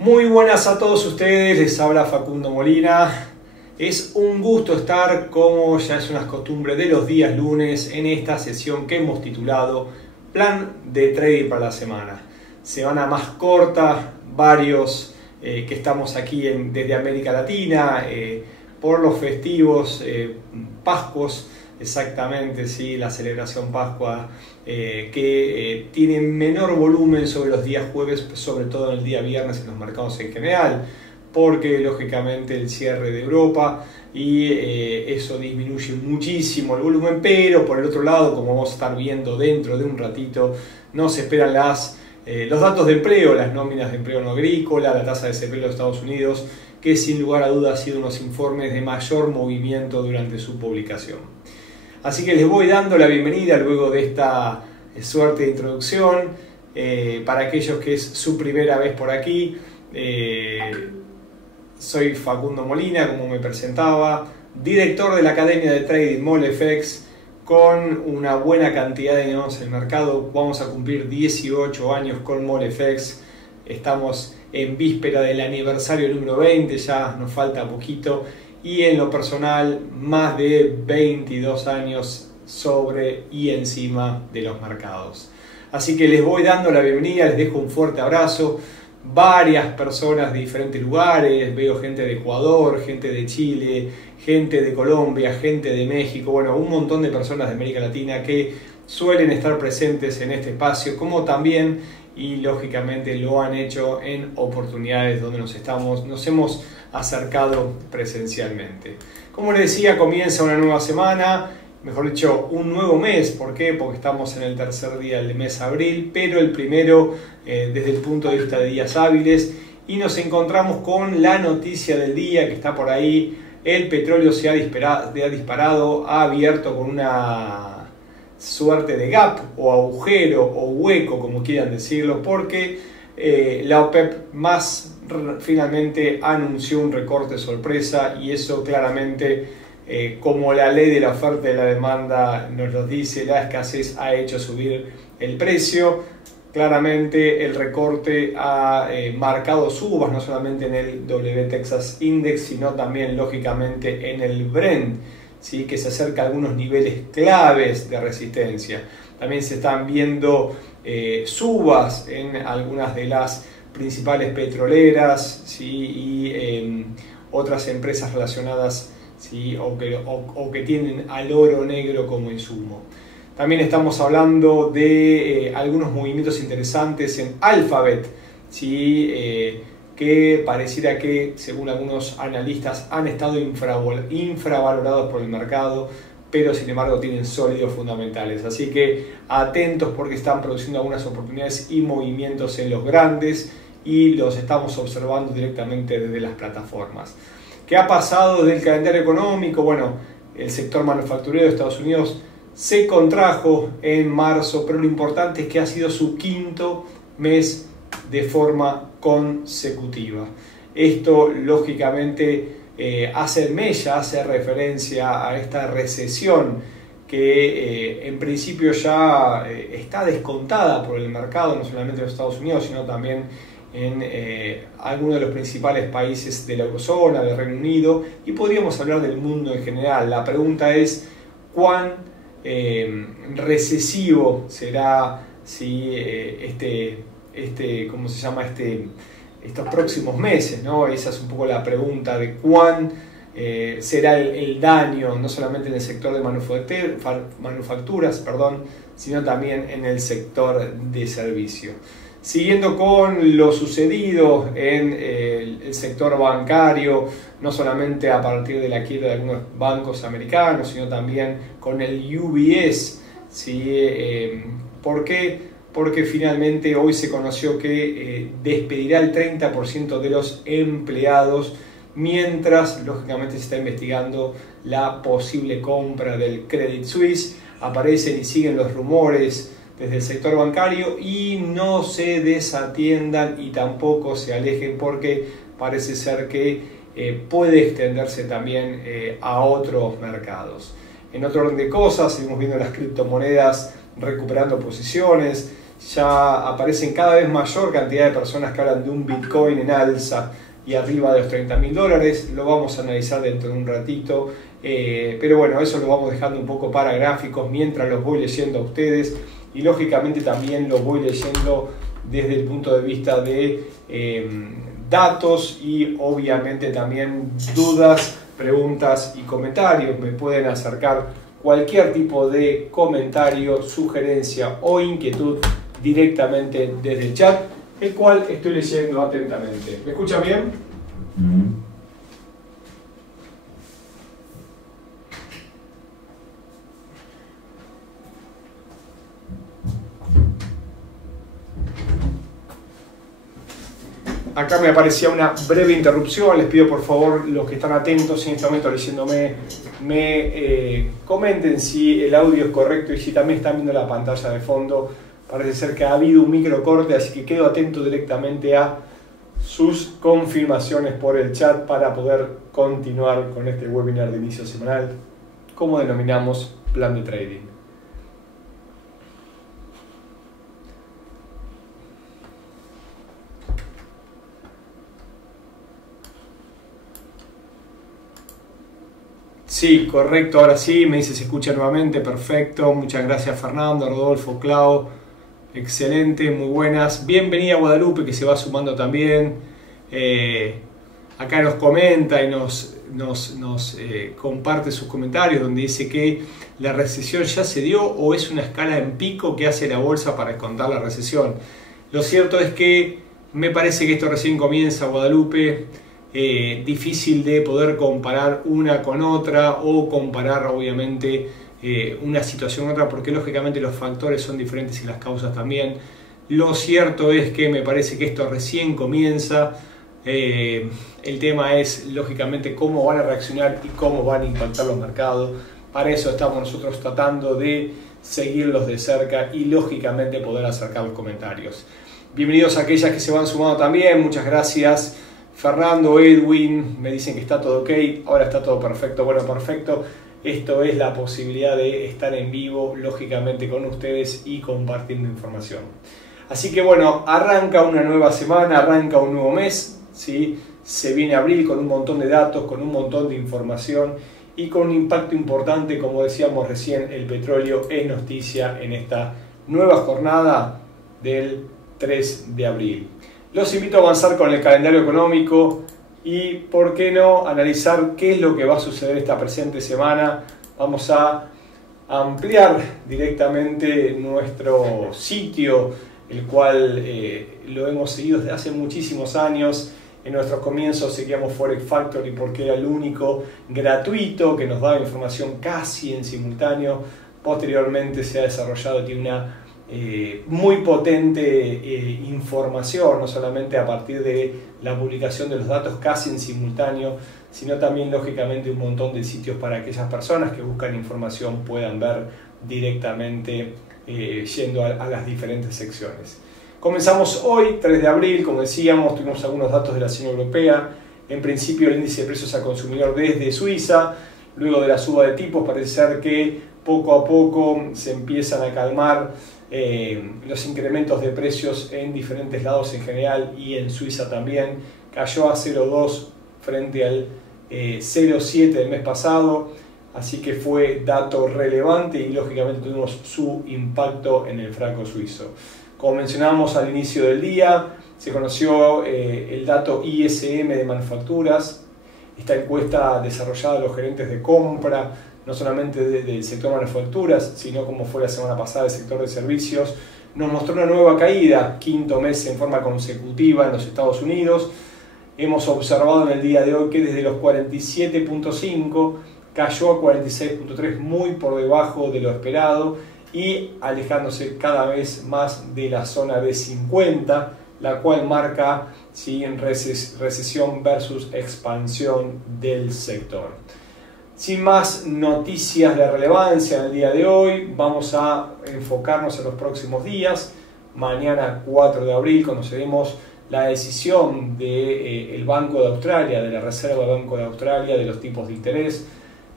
Muy buenas a todos ustedes, les habla Facundo Molina. Es un gusto estar, como ya es una costumbre de los días lunes, en esta sesión que hemos titulado Plan de Trading para la semana. Semana más corta, varios que estamos aquí desde América Latina, por los festivos, Pascuas, exactamente, sí, la celebración Pascua, que tiene menor volumen sobre los días jueves, sobre todo en el día viernes en los mercados en general, porque lógicamente el cierre de Europa y eso disminuye muchísimo el volumen, pero por el otro lado, como vamos a estar viendo dentro de un ratito, no se esperan los datos de empleo, las nóminas de empleo no agrícola, la tasa de desempleo de los Estados Unidos, que sin lugar a dudas han sido unos informes de mayor movimiento durante su publicación. Así que les voy dando la bienvenida luego de esta suerte de introducción. Para aquellos que es su primera vez por aquí, soy Facundo Molina, como me presentaba, director de la Academia de Trading MOLFX, con una buena cantidad de años en el mercado. Vamos a cumplir 18 años con MOLFX. Estamos en víspera del aniversario número 20, ya nos falta poquito. Y en lo personal, más de 22 años sobre y encima de los mercados. Así que les voy dando la bienvenida, les dejo un fuerte abrazo. Varias personas de diferentes lugares, veo gente de Ecuador, gente de Chile, gente de Colombia, gente de México, bueno, un montón de personas de América Latina que suelen estar presentes en este espacio, como también, y lógicamente lo han hecho en oportunidades donde nos hemos acercado presencialmente. Como les decía, comienza una nueva semana, mejor dicho, un nuevo mes. ¿Por qué? Porque estamos en el tercer día del mes abril, pero el primero desde el punto de vista de días hábiles, y nos encontramos con la noticia del día que está por ahí. El petróleo se ha disparado, ha abierto con una suerte de gap o agujero o hueco, como quieran decirlo, porque la OPEP más finalmente anunció un recorte sorpresa, y eso claramente, como la ley de la oferta y la demanda nos lo dice, la escasez ha hecho subir el precio. Claramente el recorte ha marcado subas no solamente en el W Texas Index, sino también lógicamente en el Brent, ¿sí? Que se acerca a algunos niveles claves de resistencia. También se están viendo subas en algunas de las principales petroleras, ¿sí? Y otras empresas relacionadas, ¿sí? o que tienen al oro negro como insumo. También estamos hablando de algunos movimientos interesantes en Alphabet, ¿sí? Que pareciera que, según algunos analistas, han estado infravalorados por el mercado, pero sin embargo tienen sólidos fundamentales. Así que atentos, porque están produciendo algunas oportunidades y movimientos en los grandes, y los estamos observando directamente desde las plataformas. ¿Qué ha pasado desde el calendario económico? Bueno, el sector manufacturero de Estados Unidos se contrajo en marzo, pero lo importante es que ha sido su quinto mes de forma consecutiva. Esto lógicamente hace referencia a esta recesión que en principio ya está descontada por el mercado, no solamente en los Estados Unidos, sino también en algunos de los principales países de la eurozona, del Reino Unido, y podríamos hablar del mundo en general. La pregunta es cuán recesivo será, ¿sí? Estos próximos meses, ¿no? Esa es un poco la pregunta de cuán será el daño, no solamente en el sector de manufacturas, sino también en el sector de servicio. Siguiendo con lo sucedido en el sector bancario, no solamente a partir de la quiebra de algunos bancos americanos, sino también con el UBS, ¿sí? ¿Por qué? Porque finalmente hoy se conoció que despedirá el 30% de los empleados, mientras lógicamente se está investigando la posible compra del Credit Suisse. Aparecen y siguen los rumores desde el sector bancario, y no se desatiendan y tampoco se alejen, porque parece ser que puede extenderse también a otros mercados. En otro orden de cosas, seguimos viendo las criptomonedas recuperando posiciones, Ya aparecen cada vez mayor cantidad de personas que hablan de un Bitcoin en alza y arriba de los $30.000. Lo vamos a analizar dentro de un ratito, pero bueno, eso lo vamos dejando un poco para gráficos mientras los voy leyendo a ustedes, y lógicamente también los voy leyendo desde el punto de vista de datos y obviamente también dudas, preguntas y comentarios. Me pueden acercar cualquier tipo de comentario, sugerencia o inquietud directamente desde el chat, el cual estoy leyendo atentamente. ¿Me escuchan bien? Acá me aparecía una breve interrupción. Les pido por favor, los que están atentos en este momento leyéndome, me comenten si el audio es correcto y si también están viendo la pantalla de fondo. Parece ser que ha habido un microcorte, así que quedo atento directamente a sus confirmaciones por el chat para poder continuar con este webinar de inicio semanal, como denominamos plan de trading. Sí, correcto, ahora sí, me dice se escucha nuevamente, perfecto. Muchas gracias Fernando, Rodolfo, Clau, excelente, muy buenas. Bienvenida Guadalupe, que se va sumando también. Acá nos comenta y nos comparte sus comentarios, donde dice que la recesión ya se dio o es una escala en pico que hace la bolsa para descontar la recesión. Lo cierto es que me parece que esto recién comienza, Guadalupe. Difícil de poder comparar una con otra o comparar obviamente una situación con otra, porque lógicamente los factores son diferentes y las causas también. Lo cierto es que me parece que esto recién comienza. El tema es lógicamente cómo van a reaccionar y cómo van a impactar los mercados. Para eso estamos nosotros tratando de seguirlos de cerca y lógicamente poder acercar los comentarios. Bienvenidos a aquellas que se van sumando también, muchas gracias. Fernando, Edwin, me dicen que está todo ok, ahora está todo perfecto. Bueno, perfecto. Esto es la posibilidad de estar en vivo, lógicamente, con ustedes y compartiendo información. Así que bueno, arranca una nueva semana, arranca un nuevo mes, ¿sí? Se viene abril con un montón de datos, con un montón de información y con un impacto importante, como decíamos recién, el petróleo es noticia en esta nueva jornada del 3 de abril. Los invito a avanzar con el calendario económico y, ¿por qué no?, analizar qué es lo que va a suceder esta presente semana. Vamos a ampliar directamente nuestro sitio, el cual lo hemos seguido desde hace muchísimos años. En nuestros comienzos seguíamos Forex Factory porque era el único gratuito que nos daba información casi en simultáneo. Posteriormente se ha desarrollado, tiene una muy potente información, no solamente a partir de la publicación de los datos casi en simultáneo, sino también lógicamente un montón de sitios para aquellas personas que buscan información puedan ver directamente yendo a las diferentes secciones. Comenzamos hoy, 3 de abril, como decíamos, tuvimos algunos datos de la Unión Europea. En principio el índice de precios al consumidor desde Suiza, luego de la suba de tipos parece ser que poco a poco se empiezan a calmar los incrementos de precios en diferentes lados en general y en Suiza también. Cayó a 0,2 frente al 0,7 del mes pasado, así que fue dato relevante y lógicamente tuvimos su impacto en el franco suizo. Como mencionábamos al inicio del día, se conoció el dato ISM de manufacturas, esta encuesta desarrollada a los gerentes de compra, no solamente del sector manufacturas, sino como fue la semana pasada el sector de servicios, nos mostró una nueva caída, quinto mes en forma consecutiva en los Estados Unidos. Hemos observado en el día de hoy que desde los 47.5 cayó a 46.3, muy por debajo de lo esperado y alejándose cada vez más de la zona de 50, la cual marca recesión versus expansión del sector. Sin más noticias de relevancia en el día de hoy, vamos a enfocarnos en los próximos días. Mañana 4 de abril conoceremos la decisión del Banco de Australia, de la Reserva del Banco de Australia, de los tipos de interés.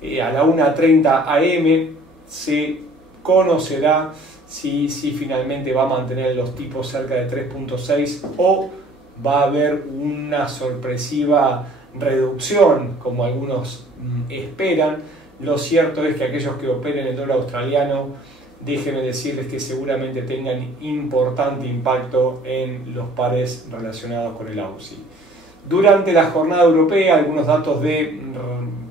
A la 1:30 am se conocerá si finalmente va a mantener los tipos cerca de 3.6 o va a haber una sorpresiva reducción, como algunos esperan. Lo cierto es que aquellos que operen el dólar australiano, déjenme decirles que seguramente tengan importante impacto en los pares relacionados con el Aussie. Durante la jornada europea, algunos datos de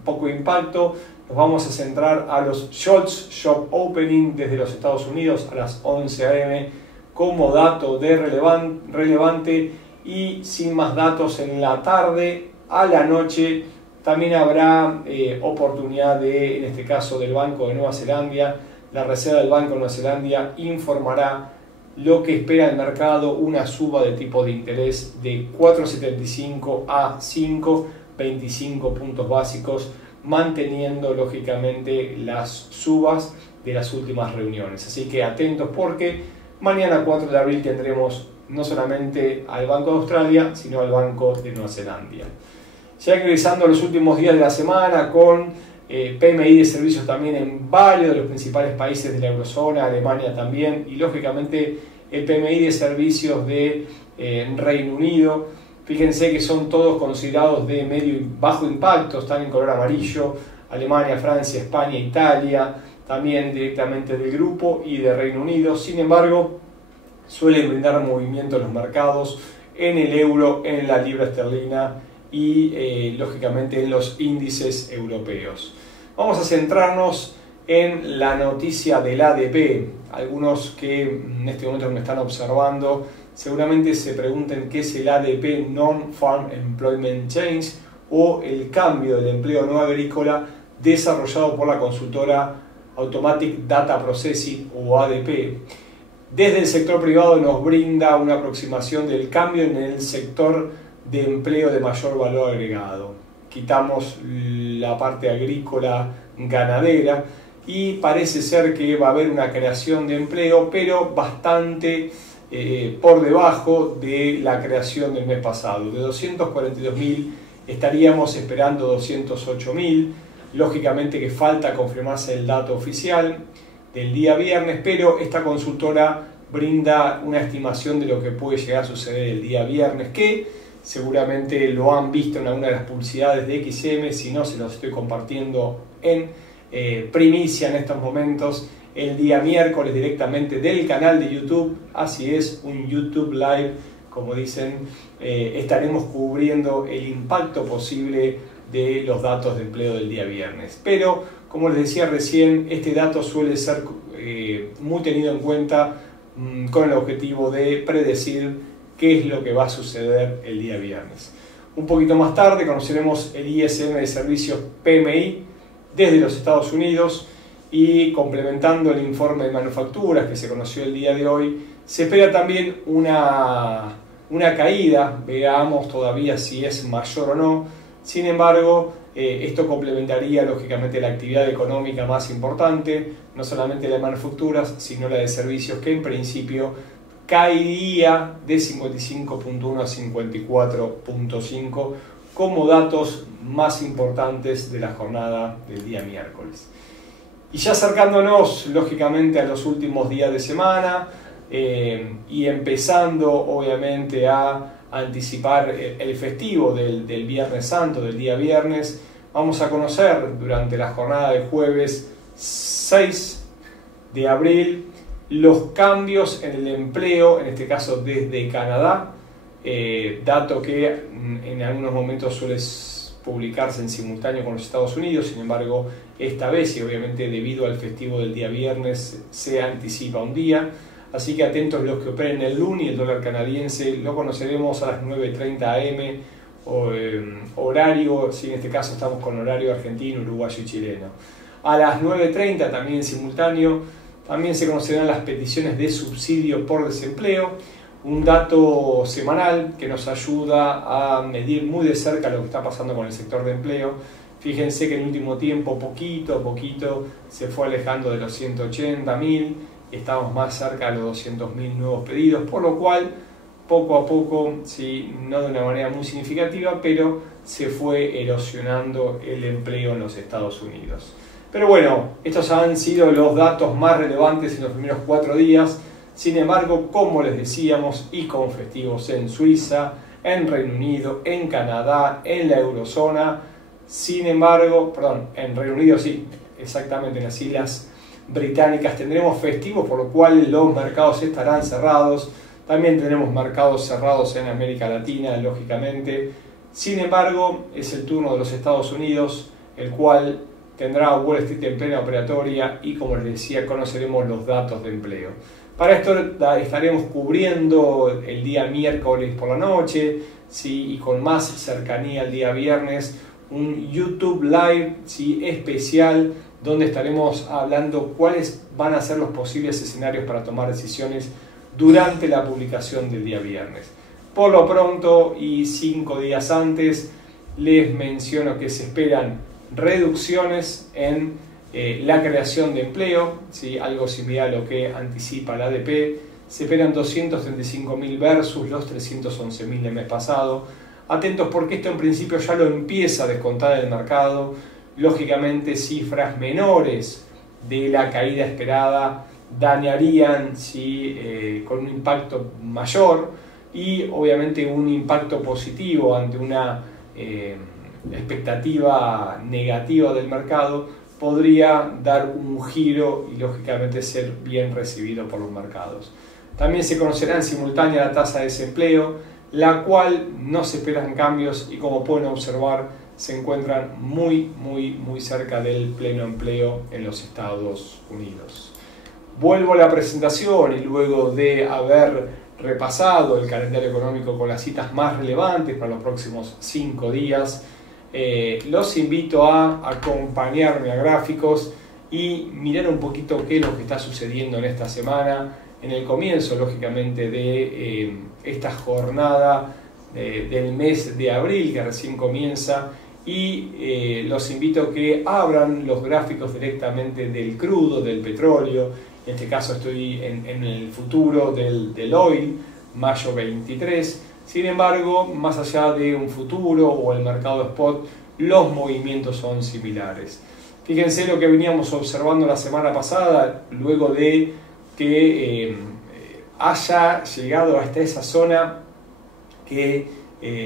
poco impacto. Nos vamos a centrar a los Scholz Shop Opening desde los Estados Unidos a las 11 a.m. como dato de relevante, y sin más datos en la tarde. A la noche también habrá oportunidad en este caso del Banco de Nueva Zelanda. La Reserva del Banco de Nueva Zelanda informará lo que espera el mercado, una suba de tipo de interés de 4,75 a 5,25 puntos básicos, manteniendo lógicamente las subas de las últimas reuniones. Así que atentos, porque mañana 4 de abril tendremos no solamente al Banco de Australia, sino al Banco de Nueva Zelanda. Ya ingresando a los últimos días de la semana, con PMI de servicios también en varios de los principales países de la eurozona, Alemania también, y lógicamente el PMI de servicios de Reino Unido. Fíjense que son todos considerados de medio y bajo impacto, están en color amarillo: Alemania, Francia, España, Italia, también directamente del grupo y de Reino Unido. Sin embargo, suelen brindar movimiento en los mercados, en el euro, en la libra esterlina y lógicamente en los índices europeos. Vamos a centrarnos en la noticia del ADP. Algunos que en este momento me están observando seguramente se pregunten qué es el ADP, Non-Farm Employment Change, o el cambio del empleo no agrícola, desarrollado por la consultora Automatic Data Processing, o ADP. Desde el sector privado nos brinda una aproximación del cambio en el sector de empleo de mayor valor agregado. Quitamos la parte agrícola ganadera y parece ser que va a haber una creación de empleo, pero bastante por debajo de la creación del mes pasado. De 242.000 estaríamos esperando 208.000. Lógicamente que falta confirmarse el dato oficial del día viernes, pero esta consultora brinda una estimación de lo que puede llegar a suceder el día viernes, que seguramente lo han visto en alguna de las publicidades de XM. Si no, se los estoy compartiendo en primicia en estos momentos. El día miércoles, directamente del canal de YouTube, así es, un YouTube Live, como dicen, estaremos cubriendo el impacto posible de los datos de empleo del día viernes. Pero, como les decía recién, este dato suele ser muy tenido en cuenta con el objetivo de predecir qué es lo que va a suceder el día viernes. Un poquito más tarde conoceremos el ISM de servicios PMI desde los Estados Unidos, y complementando el informe de manufacturas que se conoció el día de hoy, se espera también una caída. Veamos todavía si es mayor o no. Sin embargo, esto complementaría lógicamente la actividad económica más importante, no solamente la de manufacturas, sino la de servicios, que en principio caería de 55.1 a 54.5 como datos más importantes de la jornada del día miércoles. Y ya acercándonos lógicamente a los últimos días de semana, y empezando obviamente a anticipar el festivo del Viernes Santo, del día viernes, vamos a conocer durante la jornada del jueves 6 de abril los cambios en el empleo, en este caso desde Canadá, dato que en algunos momentos suele publicarse en simultáneo con los Estados Unidos. Sin embargo, esta vez, y obviamente debido al festivo del día viernes, se anticipa un día. Así que atentos los que operen el lun, y el dólar canadiense lo conoceremos a las 9:30 am, horario, si en este caso estamos con horario argentino, uruguayo y chileno. A las 9:30 también en simultáneo, también se conocerán las peticiones de subsidio por desempleo, un dato semanal que nos ayuda a medir muy de cerca lo que está pasando con el sector de empleo. Fíjense que en el último tiempo, poquito a poquito, se fue alejando de los 180.000, estamos más cerca de los 200.000 nuevos pedidos, por lo cual, poco a poco, sí, no de una manera muy significativa, pero se fue erosionando el empleo en los Estados Unidos. Pero bueno, estos han sido los datos más relevantes en los primeros 4 días. Sin embargo, como les decíamos, y con festivos en Suiza, en Reino Unido, en Canadá, en la eurozona, sin embargo, perdón, en Reino Unido sí, exactamente, en las Islas Británicas tendremos festivos, por lo cual los mercados estarán cerrados. También tendremos mercados cerrados en América Latina, lógicamente. Sin embargo, es el turno de los Estados Unidos, el cual tendrá Wall Street en plena operatoria y, como les decía, conoceremos los datos de empleo. Para esto estaremos cubriendo el día miércoles por la noche, ¿sí? Y con más cercanía el día viernes, un YouTube Live, ¿sí? Especial, donde estaremos hablando cuáles van a ser los posibles escenarios para tomar decisiones durante la publicación del día viernes. Por lo pronto, y 5 días antes, les menciono que se esperan reducciones en la creación de empleo, ¿sí? Algo similar a lo que anticipa la ADP. Se esperan 235.000 versus los 311.000 del mes pasado. Atentos porque esto en principio ya lo empieza a descontar el mercado. Lógicamente, cifras menores de la caída esperada dañarían, ¿sí? Con un impacto mayor y obviamente un impacto positivo ante una expectativa negativa del mercado podría dar un giro y lógicamente ser bien recibido por los mercados. También se conocerá en simultánea la tasa de desempleo, la cual no se esperan cambios y, como pueden observar, se encuentran muy cerca del pleno empleo en los Estados Unidos. Vuelvo a la presentación y luego de haber repasado el calendario económico con las citas más relevantes para los próximos 5 días, los invito a acompañarme a gráficos y mirar un poquito qué es lo que está sucediendo en esta semana, en el comienzo, lógicamente, de esta jornada del mes de abril que recién comienza, y los invito a que abran los gráficos directamente del crudo, del petróleo. En este caso estoy en el futuro del oil, mayo 23. Sin embargo, más allá de un futuro o el mercado spot, los movimientos son similares. Fíjense lo que veníamos observando la semana pasada, luego de que haya llegado hasta esa zona que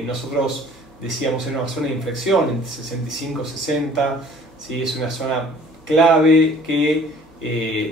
nosotros decíamos en una zona de inflexión, entre 65 y 60, ¿sí? Es una zona clave que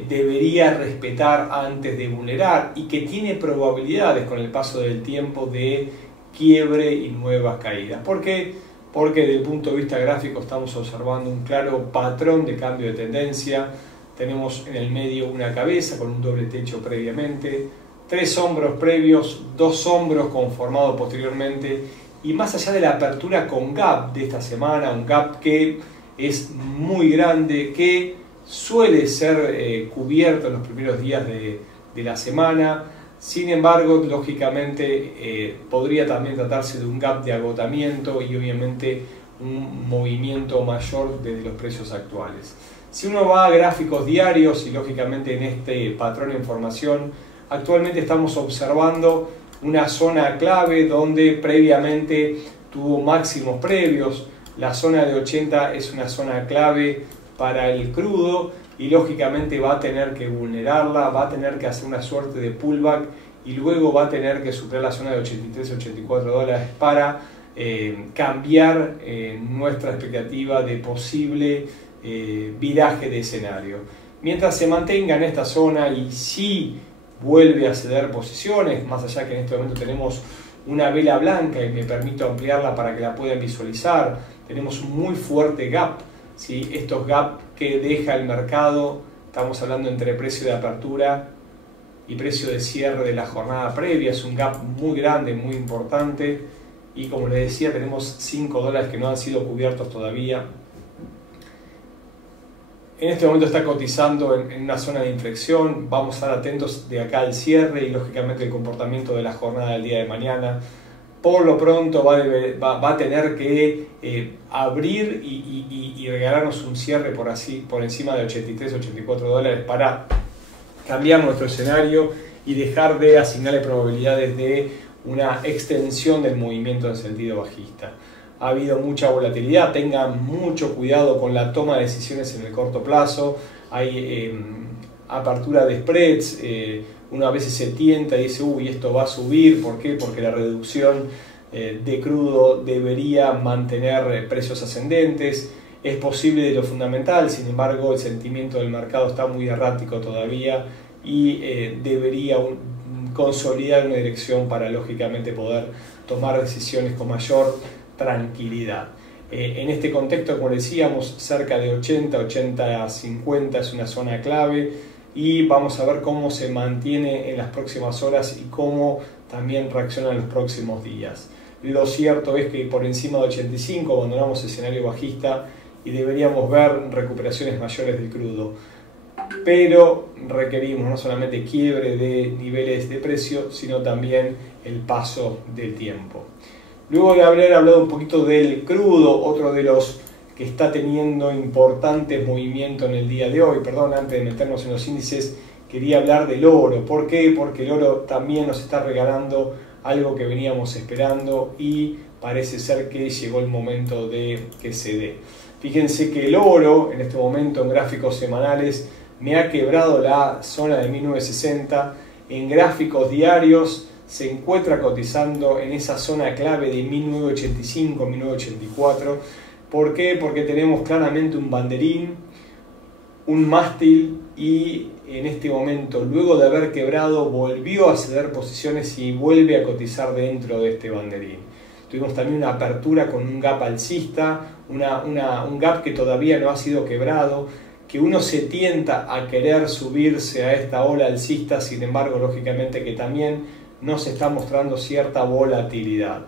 debería respetar antes de vulnerar y que tiene probabilidades con el paso del tiempo de quiebre y nuevas caídas. ¿Por qué? Porque desde el punto de vista gráfico estamos observando un claro patrón de cambio de tendencia. Tenemos en el medio una cabeza con un doble techo previamente, 3 hombros previos, 2 hombros conformados posteriormente, y más allá de la apertura con gap de esta semana, un gap que es muy grande, que suele ser cubierto en los primeros días de la semana. Sin embargo, lógicamente podría también tratarse de un gap de agotamiento y obviamente un movimiento mayor desde los precios actuales. Si uno va a gráficos diarios y lógicamente en este patrón de información, actualmente estamos observando una zona clave donde previamente tuvo máximos previos. La zona de 80 es una zona clave para el crudo y lógicamente va a tener que vulnerarla, va a tener que hacer una suerte de pullback y luego va a tener que superar la zona de 83-84 dólares para cambiar nuestra expectativa de posible viraje de escenario. Mientras se mantenga en esta zona y si vuelve a ceder posiciones, más allá que en este momento tenemos una vela blanca y me permito ampliarla para que la puedan visualizar, tenemos un muy fuerte gap, ¿sí? Estos gap que deja el mercado, estamos hablando entre precio de apertura y precio de cierre de la jornada previa, es un gap muy grande, muy importante, y como les decía, tenemos 5 dólares que no han sido cubiertos todavía. En este momento está cotizando en una zona de inflexión. Vamos a estar atentos de acá al cierre y lógicamente el comportamiento de la jornada del día de mañana. Por lo pronto va a tener que abrir y regalarnos un cierre por encima de 83-84 dólares para cambiar nuestro escenario y dejar de asignarle probabilidades de una extensión del movimiento en sentido bajista. ha habido mucha volatilidad. Tengan mucho cuidado con la toma de decisiones en el corto plazo. Hay apertura de spreads, uno a veces se tienta y dice, uy, esto va a subir. ¿Por qué? Porque la reducción de crudo debería mantener precios ascendentes. Es posible de lo fundamental, sin embargo el sentimiento del mercado está muy errático todavía y debería consolidar una dirección para lógicamente poder tomar decisiones con mayor tranquilidad. En este contexto, como decíamos, cerca de 80-50 es una zona clave y vamos a ver cómo se mantiene en las próximas horas y cómo también reacciona en los próximos días. Lo cierto es que por encima de 85 abandonamos el escenario bajista y deberíamos ver recuperaciones mayores del crudo. Pero requerimos no solamente quiebre de niveles de precio, sino también el paso del tiempo. Luego de haber hablado un poquito del crudo, otro de los que está teniendo importantes movimientos en el día de hoy, antes de meternos en los índices, quería hablar del oro. ¿Por qué? Porque el oro también nos está regalando algo que veníamos esperando y parece ser que llegó el momento de que se dé. Fíjense que el oro en este momento en gráficos semanales me ha quebrado la zona de 1960, en gráficos diarios se encuentra cotizando en esa zona clave de 1985-1984. ¿Por qué? Porque tenemos claramente un banderín, un mástil y en este momento, luego de haber quebrado, volvió a ceder posiciones y vuelve a cotizar dentro de este banderín. Tuvimos también una apertura con un gap alcista, un gap que todavía no ha sido quebrado, que uno se tienta a querer subirse a esta ola alcista, sin embargo, lógicamente que también nos está mostrando cierta volatilidad.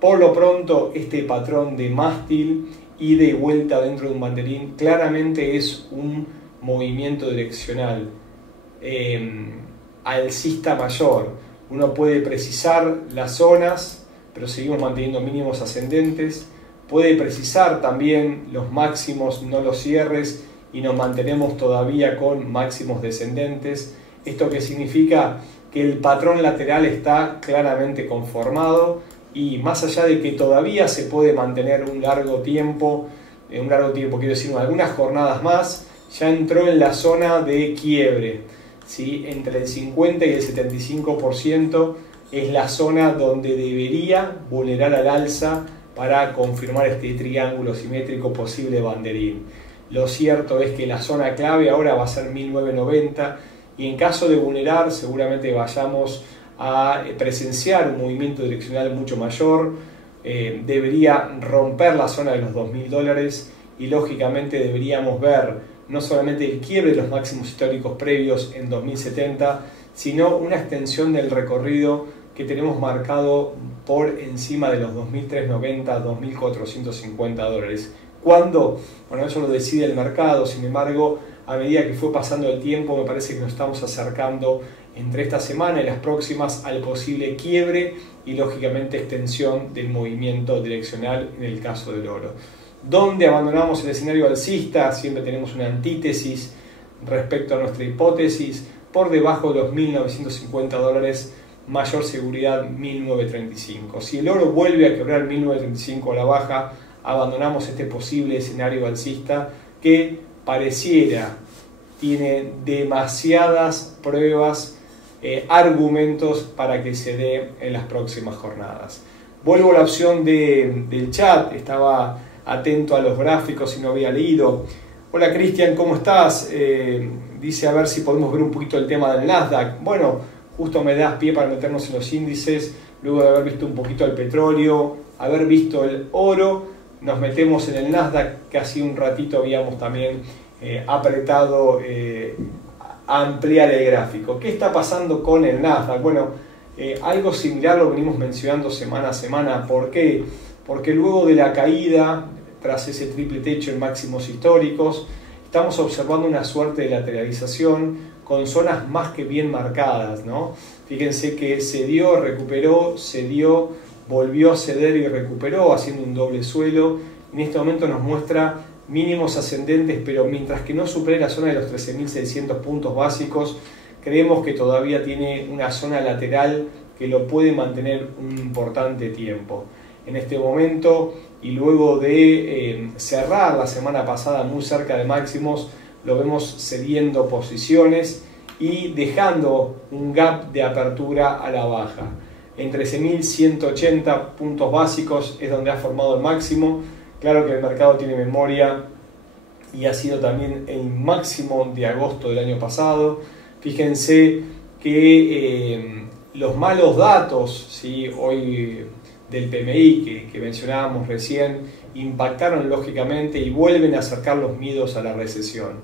Por lo pronto, este patrón de mástil y de vuelta dentro de un banderín claramente es un movimiento direccional alcista mayor. Uno puede precisar las zonas, pero seguimos manteniendo mínimos ascendentes. Puede precisar también los máximos, no los cierres, y nos mantenemos todavía con máximos descendentes. ¿Esto qué significa? Que el patrón lateral está claramente conformado y más allá de que todavía se puede mantener un largo tiempo, quiero decir, algunas jornadas más, ya entró en la zona de quiebre, ¿sí? Entre el 50 y el 75% es la zona donde debería vulnerar al alza para confirmar este triángulo simétrico posible banderín. Lo cierto es que la zona clave ahora va a ser 1990 y en caso de vulnerar seguramente vayamos a presenciar un movimiento direccional mucho mayor. Debería romper la zona de los $2.000 y lógicamente deberíamos ver no solamente el quiebre de los máximos históricos previos en 2070, sino una extensión del recorrido que tenemos marcado por encima de los $2.390, $2.450. ¿Cuándo? Bueno, eso lo decide el mercado. Sin embargo, a medida que fue pasando el tiempo, me parece que nos estamos acercando entre esta semana y las próximas al posible quiebre y lógicamente extensión del movimiento direccional en el caso del oro. ¿Dónde abandonamos el escenario alcista? Siempre tenemos una antítesis respecto a nuestra hipótesis. Por debajo de los $1.950, mayor seguridad 1.935. Si el oro vuelve a quebrar 1.935 a la baja, abandonamos este posible escenario alcista que pareciera tiene demasiadas pruebas, argumentos para que se dé en las próximas jornadas. Vuelvo a la opción del chat, estaba atento a los gráficos y no había leído. Hola Cristian, ¿cómo estás? Dice a ver si podemos ver un poquito el tema del Nasdaq. Bueno, justo me das pie para meternos en los índices, luego de haber visto un poquito el petróleo, haber visto el oro, nos metemos en el Nasdaq, que hace un ratito habíamos también apretado a ampliar el gráfico. ¿Qué está pasando con el Nasdaq? Bueno, algo similar lo venimos mencionando semana a semana. ¿Por qué? Porque luego de la caída, tras ese triple techo en máximos históricos, estamos observando una suerte de lateralización con zonas más que bien marcadas, ¿no? Fíjense que se dio, recuperó, se dio, volvió a ceder y recuperó haciendo un doble suelo. En este momento nos muestra mínimos ascendentes, pero mientras que no supere la zona de los 13.600 puntos básicos, creemos que todavía tiene una zona lateral que lo puede mantener un importante tiempo. en este momento, y luego de cerrar la semana pasada muy cerca de máximos, lo vemos cediendo posiciones y dejando un gap de apertura a la baja. En 13.180 puntos básicos es donde ha formado el máximo. Claro que el mercado tiene memoria y ha sido también el máximo de agosto del año pasado. Fíjense que los malos datos, ¿sí?, hoy del PMI que mencionábamos recién, impactaron lógicamente y vuelven a acercar los miedos a la recesión.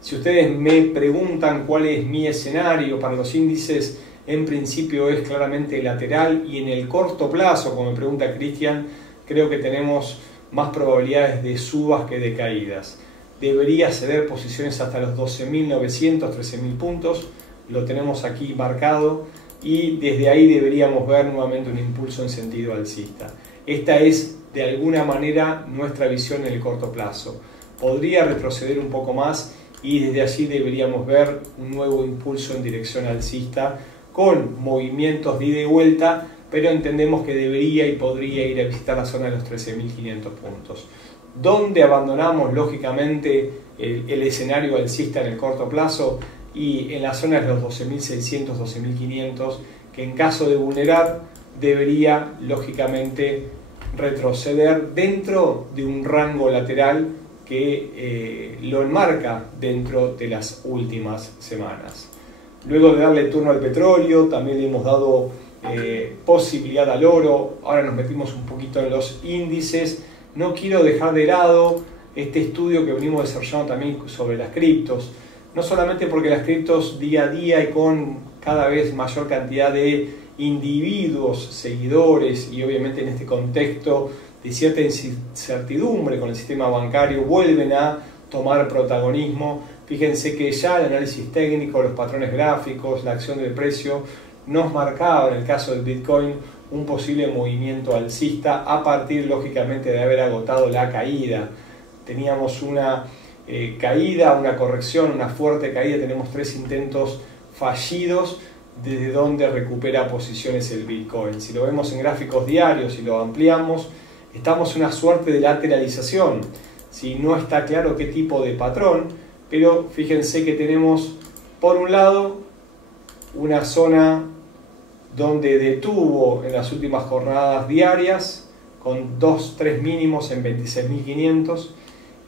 Si ustedes me preguntan cuál es mi escenario para los índices, en principio es claramente lateral, y en el corto plazo, como me pregunta Cristian, creo que tenemos más probabilidades de subas que de caídas. Debería ceder posiciones hasta los 12.900, 13.000 puntos, lo tenemos aquí marcado, y desde ahí deberíamos ver nuevamente un impulso en sentido alcista. Esta es de alguna manera nuestra visión en el corto plazo. Podría retroceder un poco más y desde allí deberíamos ver un nuevo impulso en dirección alcista con movimientos de ida y vuelta, pero entendemos que debería y podría ir a visitar la zona de los 13.500 puntos. ¿Dónde abandonamos lógicamente el escenario alcista en el corto plazo? Y en la zona de los 12.600, 12.500, que en caso de vulnerar debería lógicamente retroceder dentro de un rango lateral que lo enmarca dentro de las últimas semanas. Luego de darle turno al petróleo, también le hemos dado posibilidad al oro. Ahora nos metimos un poquito en los índices. No quiero dejar de lado este estudio que venimos desarrollando también sobre las criptos. No solamente porque las criptos día a día y con cada vez mayor cantidad de individuos, seguidores, y obviamente en este contexto de cierta incertidumbre con el sistema bancario, vuelven a tomar protagonismo. Fíjense que ya el análisis técnico, los patrones gráficos, la acción del precio nos marcaba en el caso del Bitcoin un posible movimiento alcista a partir lógicamente de haber agotado la caída. Teníamos una caída, una corrección, una fuerte caída, tenemos 3 intentos fallidos desde donde recupera posiciones el Bitcoin. Si lo vemos en gráficos diarios y lo ampliamos, estamos en una suerte de lateralización. Si no está claro qué tipo de patrón, pero fíjense que tenemos por un lado una zona donde detuvo en las últimas jornadas diarias con 2-3 mínimos en 26.500,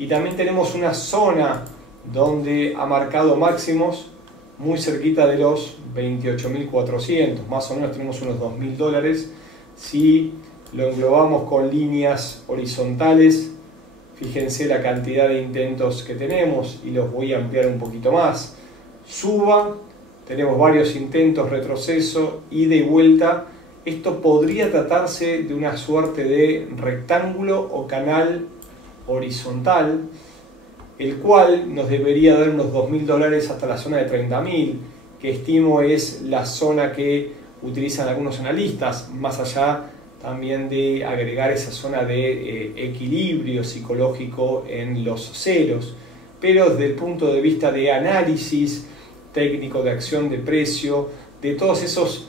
y también tenemos una zona donde ha marcado máximos muy cerquita de los 28.400, más o menos tenemos unos $2.000. Si lo englobamos con líneas horizontales, fíjense la cantidad de intentos que tenemos, y los voy a ampliar un poquito más. Suba, tenemos varios intentos, retroceso, ida y vuelta. Esto podría tratarse de una suerte de rectángulo o canal horizontal, el cual nos debería dar unos $2.000 hasta la zona de 30.000, que estimo es la zona que utilizan algunos analistas, más allá también de agregar esa zona de equilibrio psicológico en los ceros. Pero desde el punto de vista de análisis técnico, de acción de precio, de todos esos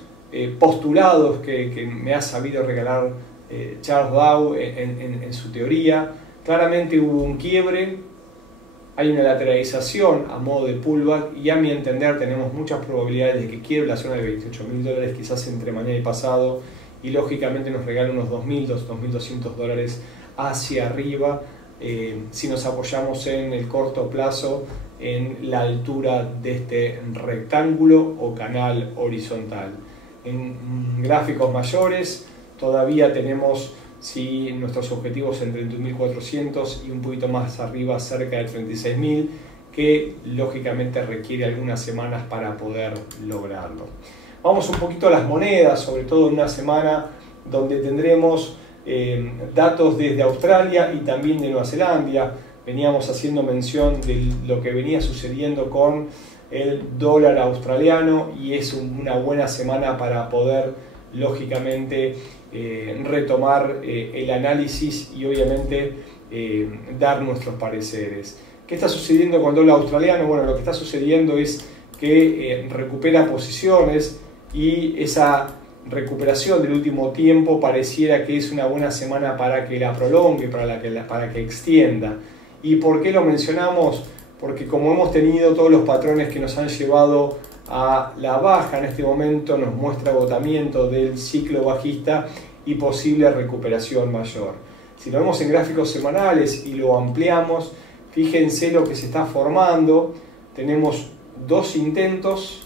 postulados que me ha sabido regalar Charles Dow en su teoría, claramente hubo un quiebre, hay una lateralización a modo de pullback, y a mi entender tenemos muchas probabilidades de que quiebre la zona de $28.000 quizás entre mañana y pasado, y lógicamente nos regala unos $2.000, $2.200 hacia arriba, si nos apoyamos en el corto plazo en la altura de este rectángulo o canal horizontal. En gráficos mayores todavía tenemos nuestros objetivos en 31.400 y un poquito más arriba cerca de 36.000, que lógicamente requiere algunas semanas para poder lograrlo. Vamos un poquito a las monedas, sobre todo en una semana donde tendremos datos desde Australia y también de Nueva Zelanda. Veníamos haciendo mención de lo que venía sucediendo con el dólar australiano, y es una buena semana para poder lógicamente retomar el análisis y obviamente dar nuestros pareceres. ¿Qué está sucediendo con el dólar australiano? Bueno, lo que está sucediendo es que recupera posiciones, y esa recuperación del último tiempo pareciera que es una buena semana para que la prolongue, para que extienda. ¿Y por qué lo mencionamos? Porque como hemos tenido todos los patrones que nos han llevado a la baja en este momento, nos muestra agotamiento del ciclo bajista y posible recuperación mayor. Si lo vemos en gráficos semanales y lo ampliamos, fíjense lo que se está formando. Tenemos dos intentos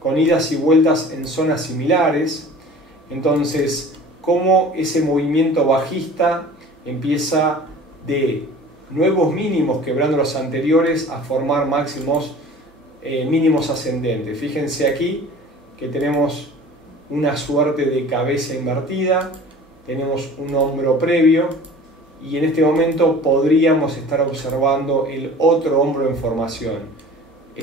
con idas y vueltas en zonas similares. Entonces, cómo ese movimiento bajista empieza de nuevos mínimos quebrando los anteriores a formar máximos mínimos ascendentes. Fíjense aquí que tenemos una suerte de cabeza invertida, tenemos un hombro previo y en este momento podríamos estar observando el otro hombro en formación.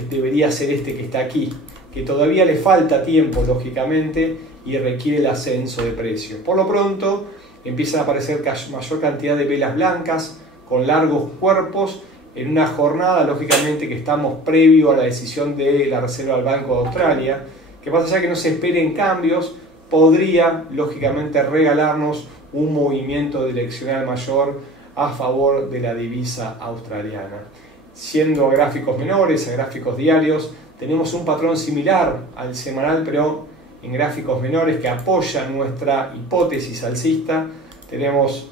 Debería ser este que está aquí, que todavía le falta tiempo lógicamente y requiere el ascenso de precio. Por lo pronto empiezan a aparecer mayor cantidad de velas blancas con largos cuerpos en una jornada lógicamente que estamos previo a la decisión de la Reserva del Banco de Australia, que más allá que no se esperen cambios, podría lógicamente regalarnos un movimiento direccional mayor a favor de la divisa australiana. Siendo a gráficos menores, a gráficos diarios, tenemos un patrón similar al semanal, pero en gráficos menores que apoya nuestra hipótesis alcista. Tenemos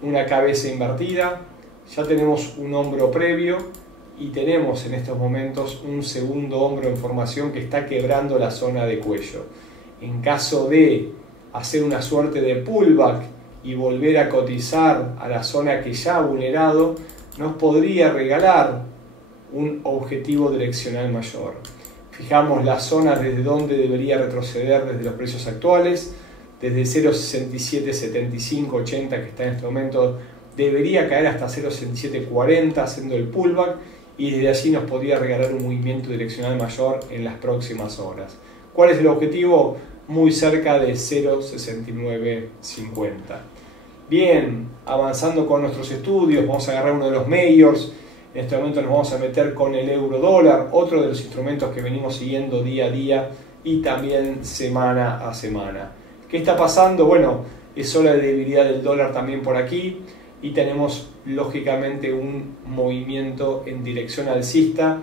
una cabeza invertida, ya tenemos un hombro previo y tenemos en estos momentos un segundo hombro en formación que está quebrando la zona de cuello. En caso de hacer una suerte de pullback y volver a cotizar a la zona que ya ha vulnerado, nos podría regalar un objetivo direccional mayor. Fijamos la zona desde donde debería retroceder desde los precios actuales, desde 0.677580 que está en este momento, debería caer hasta 0.6740 haciendo el pullback y desde allí nos podría regalar un movimiento direccional mayor en las próximas horas. ¿Cuál es el objetivo? Muy cerca de 0.6950. Bien, avanzando con nuestros estudios, vamos a agarrar uno de los majors. En este momento nos vamos a meter con el euro dólar, otro de los instrumentos que venimos siguiendo día a día y también semana a semana. ¿Qué está pasando? Bueno, es hora de debilidad del dólar también por aquí y tenemos lógicamente un movimiento en dirección alcista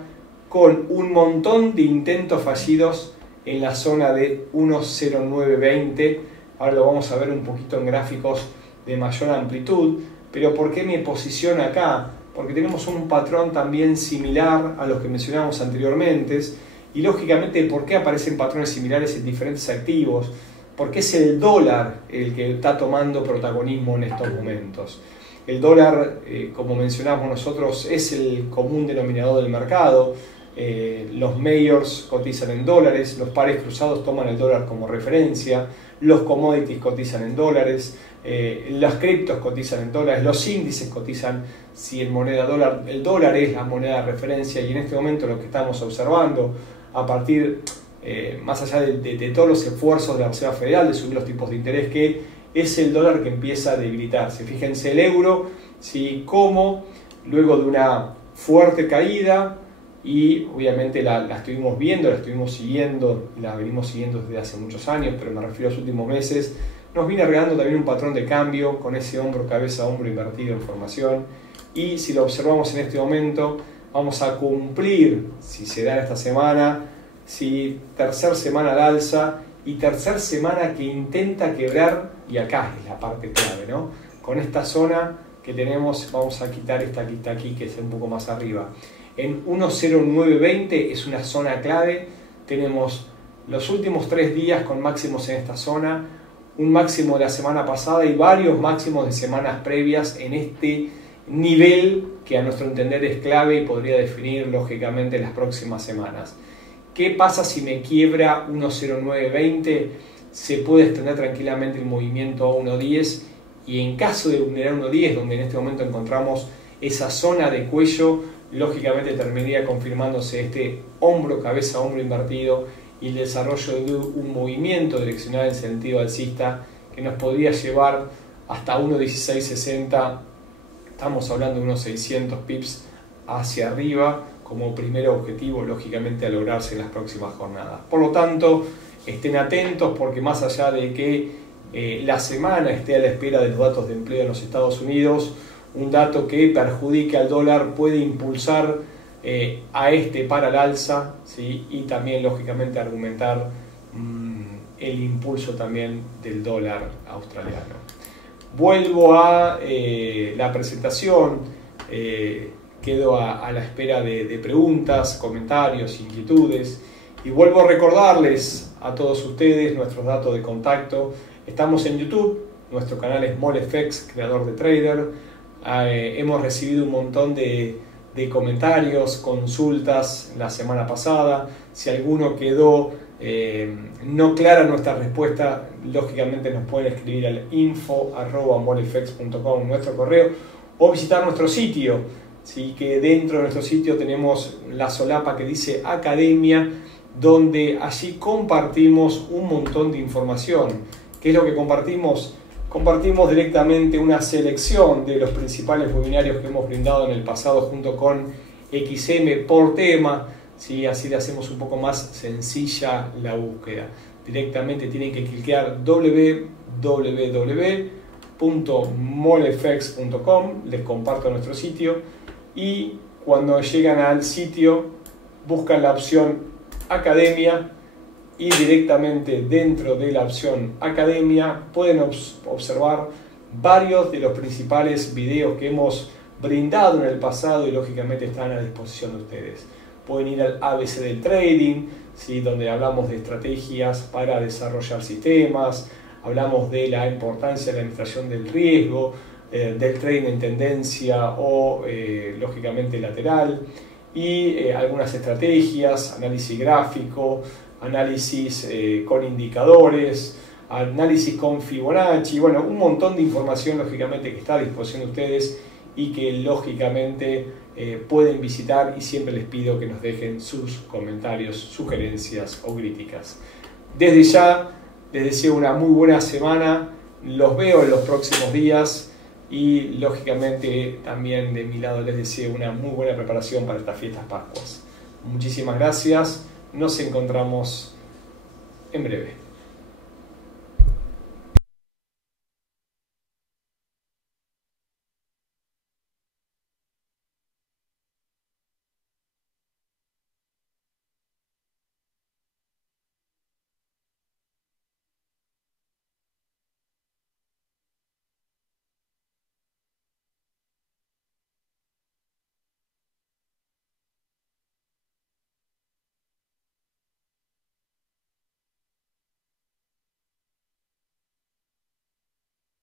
con un montón de intentos fallidos en la zona de 1.0920. Ahora lo vamos a ver un poquito en gráficos de mayor amplitud, pero ¿por qué me posiciono acá? Porque tenemos un patrón también similar a los que mencionamos anteriormente y lógicamente ¿por qué aparecen patrones similares en diferentes activos? Porque es el dólar el que está tomando protagonismo en estos momentos. El dólar, como mencionamos nosotros, es el común denominador del mercado. Los majors cotizan en dólares, los pares cruzados toman el dólar como referencia, los commodities cotizan en dólares, las criptos cotizan en dólares, los índices cotizan si en moneda dólar, el dólar es la moneda de referencia y en este momento lo que estamos observando a partir, más allá de todos los esfuerzos de la Reserva Federal de subir los tipos de interés, que es el dólar que empieza a debilitarse. Fíjense el euro, ¿sí? Como luego de una fuerte caída, y obviamente la estuvimos viendo, la estuvimos siguiendo, la venimos siguiendo desde hace muchos años, pero me refiero a los últimos meses, nos viene regando también un patrón de cambio con ese hombro, cabeza, hombro invertido en formación, y si lo observamos en este momento, vamos a cumplir, si se da esta semana, si tercera semana al alza y tercera semana que intenta quebrar, y acá es la parte clave, ¿no? Con esta zona que tenemos, vamos a quitar esta que está aquí, que es un poco más arriba. En 1.0920 es una zona clave, tenemos los últimos 3 días con máximos en esta zona, un máximo de la semana pasada y varios máximos de semanas previas en este nivel que a nuestro entender es clave y podría definir lógicamente las próximas semanas. ¿Qué pasa si me quiebra 1.0920? Se puede extender tranquilamente el movimiento a 1.10 y en caso de vulnerar 1.10, donde en este momento encontramos esa zona de cuello, lógicamente terminaría confirmándose este hombro, cabeza, hombro invertido y el desarrollo de un movimiento direccional en sentido alcista que nos podría llevar hasta 1.1660, estamos hablando de unos 600 pips hacia arriba como primer objetivo, lógicamente a lograrse en las próximas jornadas. Por lo tanto, estén atentos porque más allá de que la semana esté a la espera de los datos de empleo en los Estados Unidos, un dato que perjudique al dólar puede impulsar a este para el alza, ¿sí? Y también lógicamente argumentar el impulso también del dólar australiano. Vuelvo a la presentación, quedo a la espera de preguntas, comentarios, inquietudes, y vuelvo a recordarles a todos ustedes nuestros datos de contacto. Estamos en YouTube, nuestro canal es MoleFX, creador de Trader. Hemos recibido un montón de comentarios, consultas la semana pasada. Si alguno quedó no clara nuestra respuesta, lógicamente nos pueden escribir al info@molefx.com, nuestro correo, o visitar nuestro sitio, ¿sí? Que dentro de nuestro sitio tenemos la solapa que dice Academia, donde allí compartimos un montón de información. ¿Qué es lo que compartimos? Compartimos directamente una selección de los principales webinarios que hemos brindado en el pasado junto con XM por tema, ¿sí? Así le hacemos un poco más sencilla la búsqueda. Directamente tienen que clicar www.molefx.com, les comparto nuestro sitio, y cuando llegan al sitio buscan la opción Academia y directamente dentro de la opción Academia pueden observar varios de los principales videos que hemos brindado en el pasado y lógicamente están a disposición de ustedes. Pueden ir al ABC del trading, ¿sí? Donde hablamos de estrategias para desarrollar sistemas, hablamos de la importancia de la administración del riesgo, del trading en tendencia o lógicamente lateral, y algunas estrategias, análisis gráfico, análisis con indicadores, análisis con Fibonacci, bueno, un montón de información lógicamente que está a disposición de ustedes y que lógicamente pueden visitar, y siempre les pido que nos dejen sus comentarios, sugerencias o críticas. Desde ya les deseo una muy buena semana, los veo en los próximos días y lógicamente también de mi lado les deseo una muy buena preparación para estas fiestas Pascuas. Muchísimas gracias, nos encontramos en breve.